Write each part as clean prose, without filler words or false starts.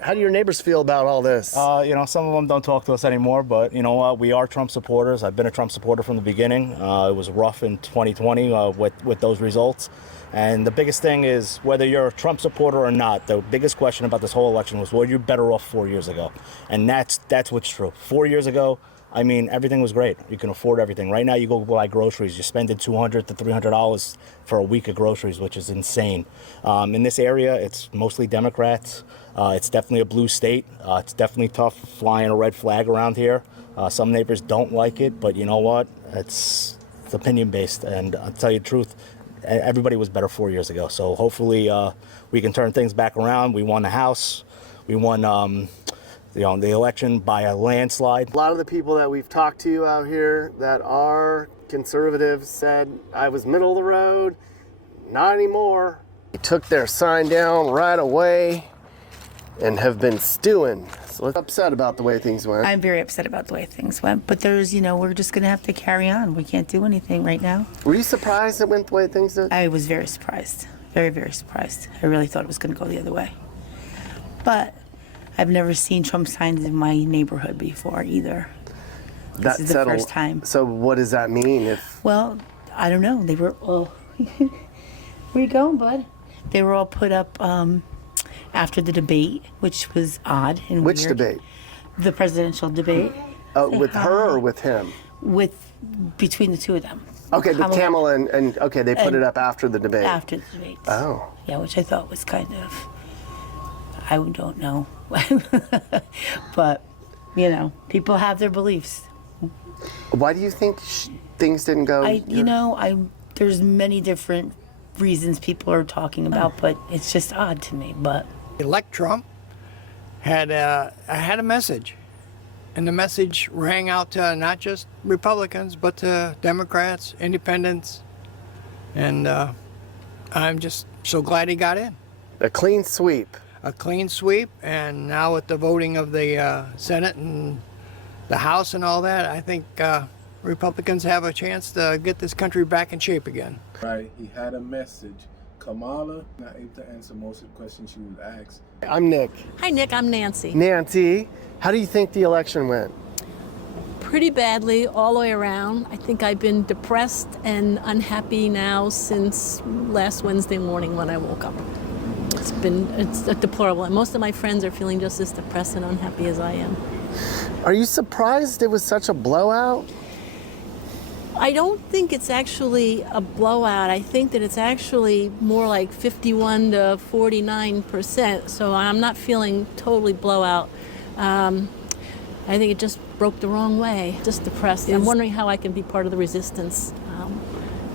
How do your neighbors feel about all this? You know, some of them don't talk to us anymore, but you know what? We are Trump supporters. I've been a Trump supporter from the beginning. It was rough in 2020 with those results. And the biggest thing is, whether you're a Trump supporter or not, the biggest question about this whole election was, were you better off 4 years ago? And that's what's true. 4 years ago, I mean, everything was great. You can afford everything. Right now, you go buy groceries. You're spending $200 to $300 for a week of groceries, which is insane. In this area, it's mostly Democrats. It's definitely a blue state. It's definitely tough flying a red flag around here. Some neighbors don't like it, but you know what? It's opinion-based, and I'll tell you the truth, everybody was better 4 years ago. So hopefully we can turn things back around. We won the House. We won the election by a landslide. A lot of the people that we've talked to out here that are conservatives said I was middle of the road. Not anymore. They took their sign down right away and have been stewing. So I'm upset about the way things went. I'm very upset about the way things went, but there's, we're just going to have to carry on. We can't do anything right now. Were you surprised it went the way things did? I was very surprised. Very, very surprised. I really thought it was going to go the other way. But I've never seen Trump signs in my neighborhood before either. This is the first time. So what does that mean? Well, I don't know. They were all... Where you going, bud? They were all put up after the debate, which was odd and Which weird. debate? The presidential debate. With her or with him? Between the two of them. Okay, but Kamala and okay, they put it up after the debate. After the debate. Oh. Yeah, which I thought was kind of... I don't know. But, people have their beliefs. Why do you think things didn't go? There's many different reasons people are talking about, but it's just odd to me. But elect Trump had a message, and the message rang out to not just Republicans but to Democrats, Independents, and I'm just so glad he got in. A clean sweep. A clean sweep, and now with the voting of the Senate and the House and all that, I think Republicans have a chance to get this country back in shape again. Right, he had a message. Kamala not able to answer most of the questions she was asked. I'm Nick. Hi, Nick. I'm Nancy. Nancy, how do you think the election went? Pretty badly all the way around. I think I've been depressed and unhappy now since last Wednesday morning when I woke up. It's deplorable. And most of my friends are feeling just as depressed and unhappy as I am. Are you surprised it was such a blowout? I don't think it's actually a blowout. I think that it's actually more like 51 to 49%. So I'm not feeling totally blowout. I think it just broke the wrong way. Just depressed. I'm wondering how I can be part of the resistance.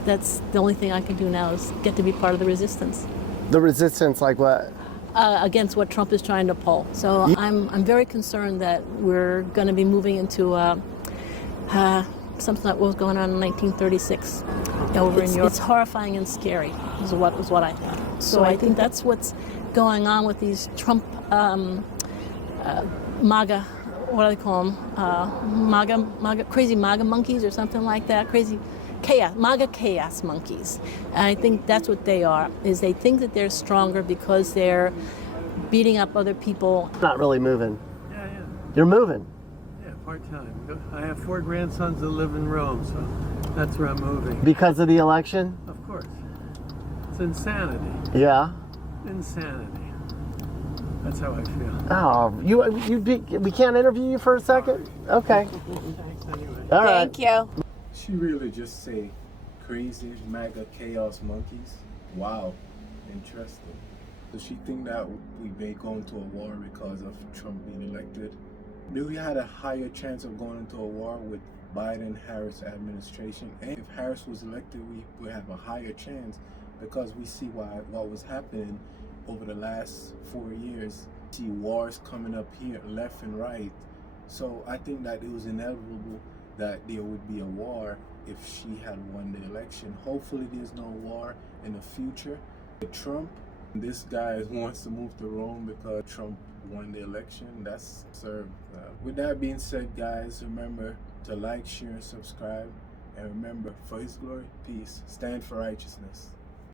That's the only thing I can do now is get to be part of the resistance. The resistance, like what? Against what Trump is trying to pull. So I'm very concerned that we're going to be moving into something like what was going on in 1936 over in Europe. It's horrifying and scary, is what I think. So I think that's what's going on with these Trump MAGA, what do they call them? MAGA, crazy MAGA monkeys or something like that. Crazy chaos, MAGA chaos monkeys. And I think that's what they are, is they think that they're stronger because they're beating up other people. Not really moving. Yeah. You're moving. Yeah, part-time. I have 4 grandsons that live in Rome, so that's where I'm moving. Because of the election? Of course. It's insanity. Yeah. Insanity. That's how I feel. Oh, we can't interview you for a second? Okay. Thanks anyway. All right. Thank you. She really just say crazy MAGA chaos monkeys. Wow, interesting. Does she think that we may go into a war because of Trump being elected? Do we had a higher chance of going into a war with Biden-Harris administration? And if Harris was elected, we would have a higher chance because we see what was happening over the last 4 years. See wars coming up here left and right. So I think that it was inevitable that there would be a war if she had won the election. Hopefully there's no war in the future. With Trump, this guy wants to move to Rome because Trump won the election. That's absurd. With that being said, guys, remember to like, share, and subscribe. And remember, for His glory, peace. Stand for righteousness.